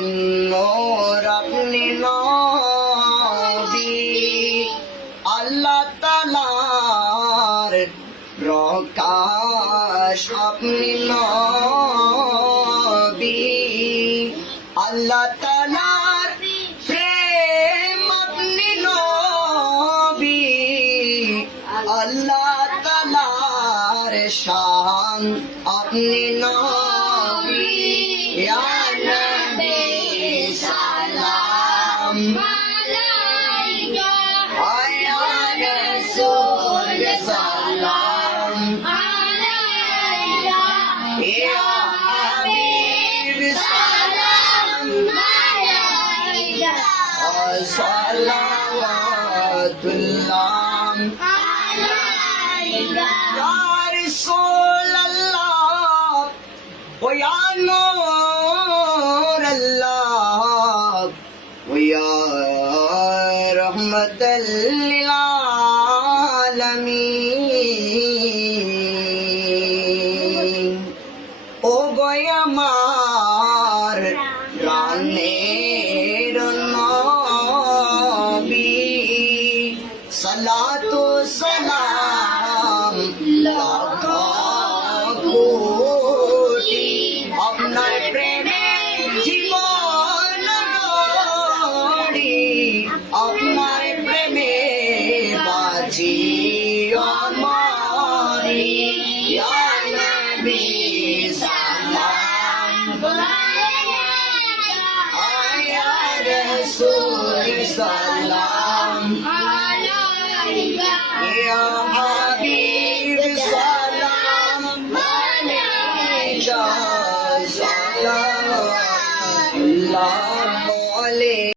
তাআলার আপনি নবী। আল্লাহ তাআলার প্রকাশ আপনি নবী। আল্লাহ তাআলার প্রেম আপনি নবী। আল্লাহ তাআলার শান আপনি নবী। صلوات الله. عليك يا رسول الله ويا نور الله ويا رحمة للعالمين. أو غيا مار راني में बाजी हमारी या नबी सलाम आया रसूल सलाम या हबीब सलाम अलैका सलाम अल्लाह